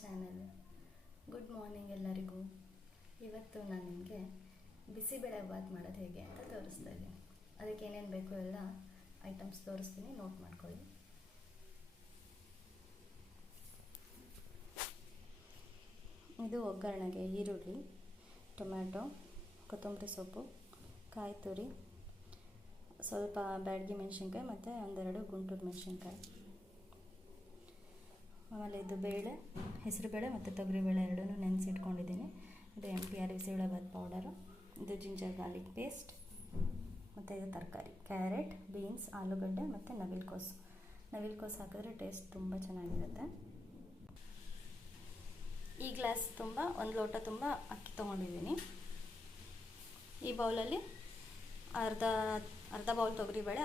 Channel. Good morning ಎಲ್ಲರಿಗೂ. ಇವತ್ತು ನಾನು ನಿಮಗೆ ಬಿಸಿಬೇಳೆ ಬಾತ್ ಮಾಡೋದು ಹೇಗೆ ಅಂತ ತೋರಿಸ್ತಾ ಇದ್ದೀನಿ. ಅದಕ್ಕೆ ಏನೇನು ಬೇಕು ಎಲ್ಲ ಐಟಮ್ಸ್ ತೋರಿಸ್ತೀನಿ, ನೋಟ್ ಮಾಡ್ಕೊಳ್ಳಿ. ಇದು ಒಗ್ಗರಣೆಗೆ ಈರುಳ್ಳಿ, ಟೊಮ್ಯಾಟೊ, ಕೊತ್ತಂಬರಿ ಸೊಪ್ಪು, ಕಾಯಿ ತುರಿ, ಸ್ವಲ್ಪ ಬ್ಯಾಡಗಿ ಮೆಣಸಿನ್ಕಾಯಿ ಮತ್ತು ಒಂದೆರಡು ಗುಂಟೂರು ಮೆಣಸಿನ್ಕಾಯಿ. ಆಮೇಲೆ ಇದು ಬೇಳೆ, ಹೆಸರುಬೇಳೆ ಮತ್ತು ತೊಗರಿಬೇಳೆ ಎರಡನ್ನೂ ನೆನೆಸಿಟ್ಕೊಂಡಿದ್ದೀನಿ. ಇದು MTR ಬಿಸಿಬೇಳೆಬಾತ್ ಪೌಡರು, ಇದು ಜಿಂಜರ್ ಗಾರ್ಲಿಕ್ ಪೇಸ್ಟ್, ಮತ್ತು ಇದು ತರಕಾರಿ ಕ್ಯಾರೆಟ್, ಬೀನ್ಸ್, ಆಲೂಗಡ್ಡೆ ಮತ್ತು ನವಿಲುಕೋಸು ಹಾಕಿದ್ರೆ ಟೇಸ್ಟ್ ತುಂಬ ಚೆನ್ನಾಗಿರುತ್ತೆ. ಈ ಗ್ಲಾಸ್ ತುಂಬ, ಒಂದು ಲೋಟ ತುಂಬ ಅಕ್ಕಿ ತೊಗೊಂಡಿದ್ದೀನಿ. ಈ ಬೌಲಲ್ಲಿ ಅರ್ಧ ಬೌಲ್ ತೊಗರಿಬೇಳೆ,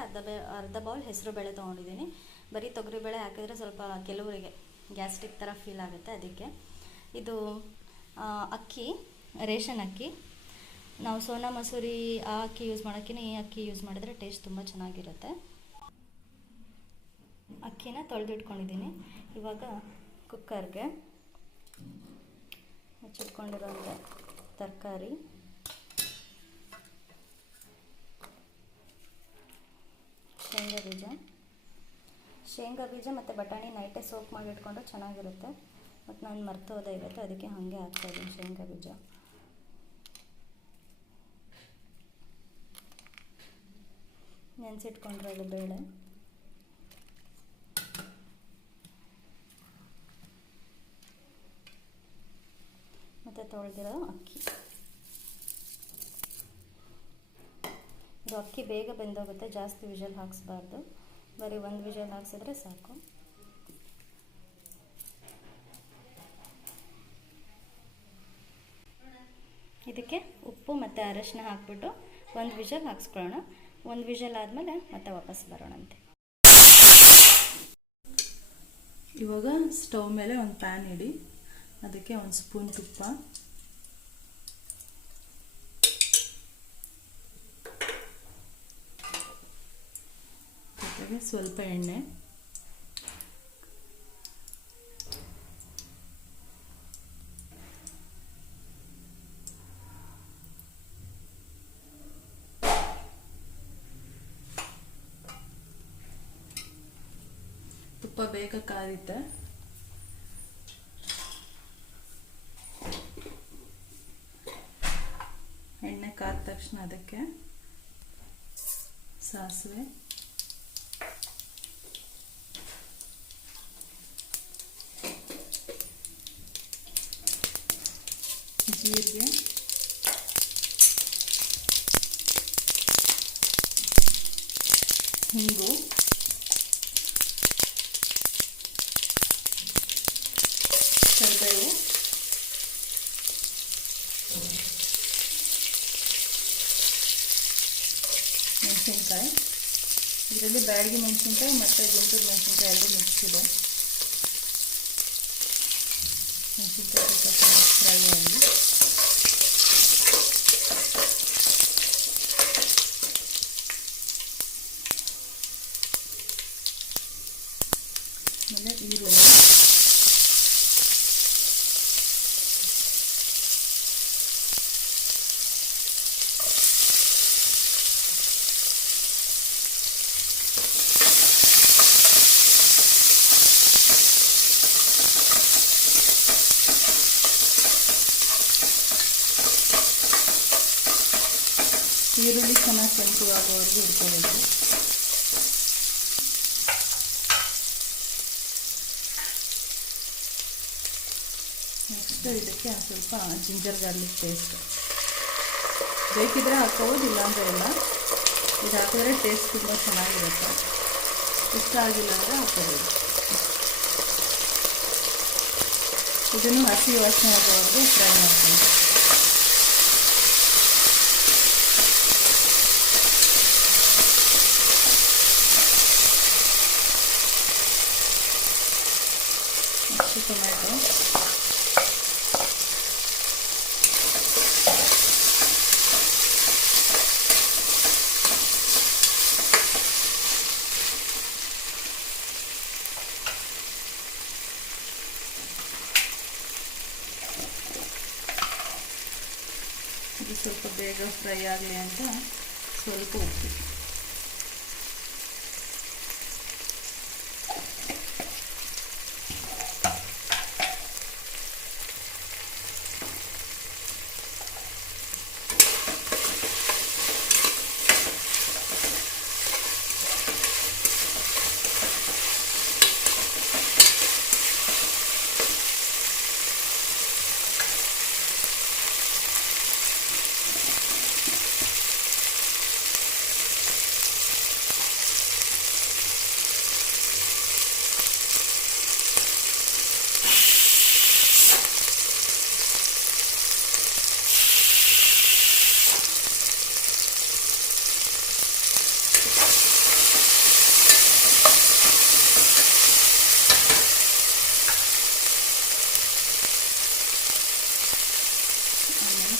ಅರ್ಧ ಬೌಲ್ ಹೆಸರುಬೇಳೆ ತೊಗೊಂಡಿದ್ದೀನಿ. ಬರೀ ತೊಗರಿಬೇಳೆ ಹಾಕಿದರೆ ಸ್ವಲ್ಪ ಕೆಲವರಿಗೆ ಗ್ಯಾಸ್ಟ್ರಿಕ್ ಥರ ಫೀಲ್ ಆಗುತ್ತೆ, ಅದಕ್ಕೆ. ಇದು ಅಕ್ಕಿ, ರೇಷನ್ ಅಕ್ಕಿ. ನಾವು ಸೋನಾ ಮಸೂರಿ ಆ ಅಕ್ಕಿ ಯೂಸ್ ಮಾಡೋಕ್ಕಿಂತ ಈ ಅಕ್ಕಿ ಯೂಸ್ ಮಾಡಿದ್ರೆ ಟೇಸ್ಟ್ ತುಂಬ ಚೆನ್ನಾಗಿರುತ್ತೆ. ಅಕ್ಕಿನ ತೊಳೆದಿಟ್ಕೊಂಡಿದ್ದೀನಿ. ಇವಾಗ ಕುಕ್ಕರ್ಗೆ ಮುಚ್ಚಿಟ್ಕೊಂಡಿರೋಂಥ ತರಕಾರಿ, ಶೇಂಗಾ ಬೀಜ ಮತ್ತು ಬಟಾಣಿ ನೈಟೇ ಸೋಕ್ ಮಾಡಿಟ್ಕೊಂಡು ಚೆನ್ನಾಗಿರುತ್ತೆ. ಮತ್ತು ನಾನು ಮರ್ತೋದೆ ಇವತ್ತು, ಅದಕ್ಕೆ ಹಾಗೆ ಹಾಕ್ತಾಯಿದ್ದೀನಿ ಶೇಂಗಾ ಬೀಜ. ನೆನೆಸಿಟ್ಕೊಂಡಿರೋದು ಬೇಳೆ, ಮತ್ತು ತೊಳೆದಿರೋ ಅಕ್ಕಿ. ಇದು ಅಕ್ಕಿ ಬೇಗ ಬೆಂದೋಗುತ್ತೆ, ಜಾಸ್ತಿ ವಿಷಲ್ ಹಾಕಿಸ್ಬಾರ್ದು, ಬರೀ ಒಂದು ವಿಷಲ್ ಹಾಕ್ಸಿದ್ರೆ ಸಾಕು. ಇದಕ್ಕೆ ಉಪ್ಪು ಮತ್ತು ಅರಶಿನ ಹಾಕ್ಬಿಟ್ಟು ಒಂದು ವಿಷಲ್ ಹಾಕ್ಸ್ಕೊಳ್ಳೋಣ. ಒಂದು ವಿಷಲ್ ಆದಮೇಲೆ ಮತ್ತೆ ವಾಪಸ್ ಬರೋಣಂತೆ. ಇವಾಗ ಸ್ಟವ್ ಮೇಲೆ ಒಂದು ಪ್ಯಾನ್ ಇಡಿ, ಅದಕ್ಕೆ ಒಂದು ಸ್ಪೂನ್ ತುಪ್ಪ, ಜೊತೆಗೆ ಸ್ವಲ್ಪ ಎಣ್ಣೆ, ತುಪ್ಪ ಬೇಗ ಕಾಯುತ್ತೆ. ಎಣ್ಣೆ ಕಾದ ತಕ್ಷಣ ಅದಕ್ಕೆ ಸಾಸಿವೆ, ಜೀರಿಗೆ, ಹಿಂಗು, ಕರಿಬೇವು, ಮೆಣಸಿನ್ಕಾಯಿ. ಇದರಲ್ಲಿ ಬ್ಯಾಡಗಿ ಮೆಣಸಿನ್ಕಾಯಿ ಮತ್ತು ಗುಂಟೂರು ಮೆಣಸಿನ್ಕಾಯಿ ಎರಡು ಮಿಕ್ಸ್ ಇದೆ. ಮೆಣಸಿನ್ಕಾಯಿ ಸ್ವಲ್ಪ ಫ್ರೈ ಆಗಲಿ. ಆಮೇಲೆ ಈರುಳ್ಳಿ, ಈರುಳ್ಳಿ ಚೆನ್ನಾಗಿ ಕೆಂಪು ಆಗೋವರೆಗೂ ಹುರ್ಕೋಬೇಕು. ನೆಕ್ಸ್ಟ್ ಇದಕ್ಕೆ ಸ್ವಲ್ಪ ಜಿಂಜರ್ ಗಾರ್ಲಿಕ್ ಪೇಸ್ಟ್ ಬೇಕಿದ್ರೆ ಹಾಕೋದು, ಇಲ್ಲಾಂದರೆ ಇಲ್ಲ. ಇದು ಹಾಕಿದ್ರೆ ಟೇಸ್ಟ್ ತುಂಬ ಚೆನ್ನಾಗಿರುತ್ತೆ. ಇಷ್ಟ ಆಗಿಲ್ಲ ಅಂದರೆ ಹಾಕೋಬೋದು. ಇದನ್ನು ಹಸಿ ವಾಸನೆ ಆಗೋವರೆಗೂ ಫ್ರೈ ಮಾಡ್ತೀನಿ. ಟೊಮ್ಯಾಟೊ, ಇದು ಸ್ವಲ್ಪ ಬೇಗ ಫ್ರೈ ಆಗಲಿ ಅಂತ ಸ್ವಲ್ಪ ಉಪ್ಪು.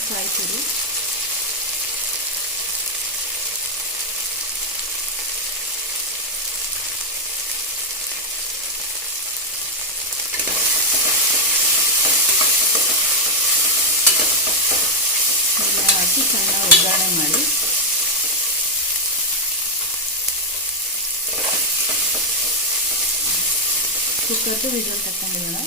ಕಾಯಿ ತುರಿ, ಎಲ್ಲ ಹಾಕಿ ಚೆನ್ನಾಗಿ ಒಗ್ಗರಣೆ ಮಾಡಿ ಕುಕ್ಕರ್ದು ವಿಜಲ್ ತಗೊಂಡಿರೋಣ.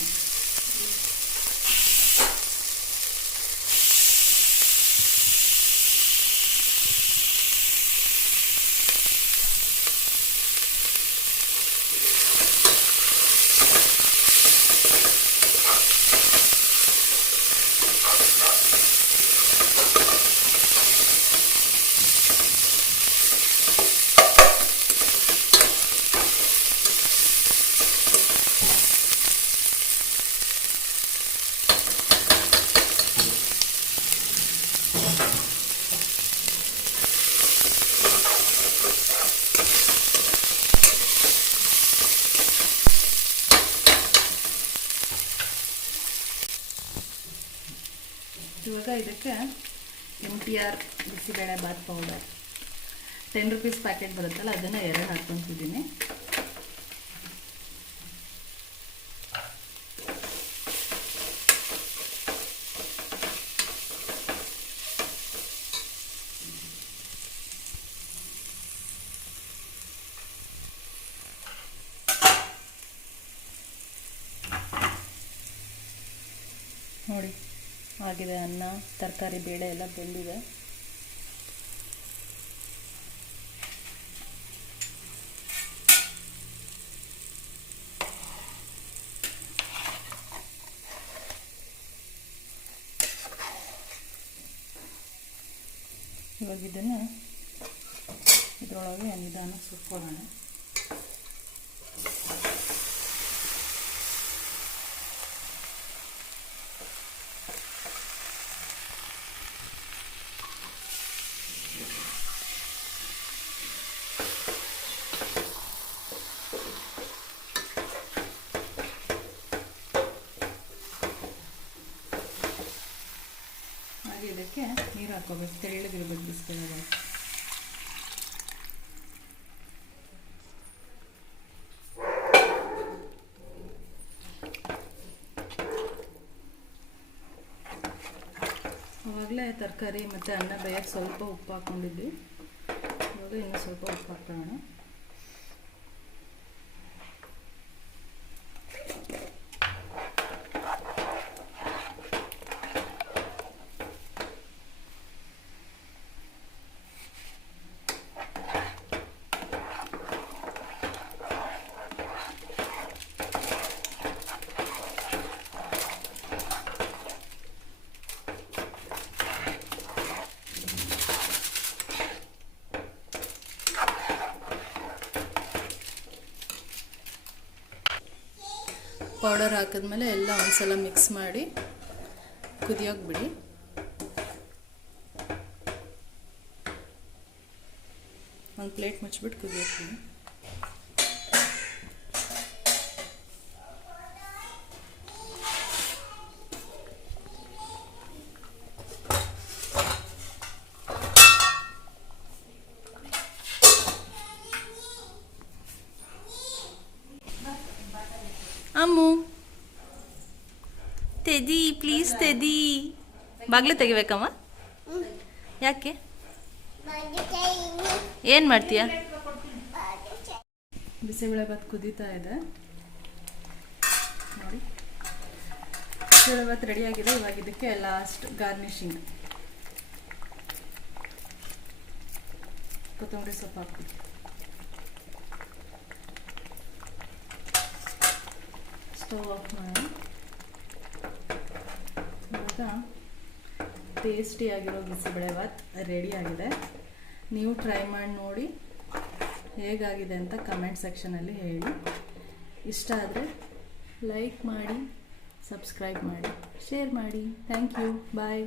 ಇವಾಗ ಇದಕ್ಕೆ MTR bisibele bath powder 10 rupees packet ಬರುತ್ತಲ್ಲ, ಅದನ್ನು 2 ಹಾಕ್ಕೊತಿದ್ದೀನಿ. ನೋಡಿ ಆಗಿದೆ, ಅನ್ನ ತರಕಾರಿ ಬೇಳೆ ಎಲ್ಲ ಬೆಂದಿದೆ. ಇವಾಗ ಇದನ್ನು ಇದರೊಳಗೆ ನಿಧಾನ ಸುಟ್ಕೊಳ್ಳೋಣ. ಹಾಗೆ ಇದಕ್ಕೆ ನೀರು ಹಾಕೋಬೇಕು, ತೆಳ್ಳಗಿರ್ಬೇಕು ಬಿಸಿಬೇಳೆ. ಆವಾಗಲೇ ತರಕಾರಿ ಮತ್ತು ಅನ್ನ ಬೇಯಕ್ಕೆ ಸ್ವಲ್ಪ ಉಪ್ಪು ಹಾಕ್ಕೊಂಡಿದ್ವಿ. ಇವಾಗ ಇನ್ನೂ ಸ್ವಲ್ಪ ಉಪ್ಪು ಹಾಕೋಣ. ಪೌಡರ್ ಹಾಕಿದ್ಮೇಲೆ ಎಲ್ಲ ಒಂದ್ಸಲ ಮಿಕ್ಸ್ ಮಾಡಿ ಕುದಿಯೋಕೆ ಬಿಡಿ. ಒಂದು ಪ್ಲೇಟ್ ಮುಚ್ಚಿಬಿಟ್ಟು ಕುದಿಯೋಕೆ ಬಿಡಿ. ಅಮ್ಮು ತೆದಿ, ಪ್ಲೀಸ್ ತೆದಿ. ಬಾಗಿಲು ತೆಗಿಬೇಕಮ್ಮ. ಯಾಕೆ? ಏನು ಮಾಡ್ತೀಯಾ? ಬಿಸಿಬೇಳೆಭಾತ್ ಕುದೀತಾ ಇದೆ ನೋಡಿ. ಬಿಸಿಬೇಳೆಭಾತ್ ರೆಡಿಯಾಗಿದೆ. ಇವಾಗ ಇದಕ್ಕೆ ಲಾಸ್ಟ್ ಗಾರ್ನಿಷಿಂಗ್ ಕೊತ್ತಂಬರಿ ಸೊಪ್ಪು ಹಾಕ್ಬಿಟ್ಟು ಸ್ಟವ್ ಆಫ್ ಮಾಡಿ. ಇವಾಗ ಟೇಸ್ಟಿಯಾಗಿರೋ ಬಿಸಿಬೇಳೆಭಾತ್ ರೆಡಿಯಾಗಿದೆ. ನೀವು ಟ್ರೈ ಮಾಡಿ ನೋಡಿ ಹೇಗಾಗಿದೆ ಅಂತ ಕಮೆಂಟ್ ಸೆಕ್ಷನಲ್ಲಿ ಹೇಳಿ. ಇಷ್ಟ ಆದರೆ ಲೈಕ್ ಮಾಡಿ, ಸಬ್ಸ್ಕ್ರೈಬ್ ಮಾಡಿ, ಶೇರ್ ಮಾಡಿ. Thank you. ಬಾಯ್.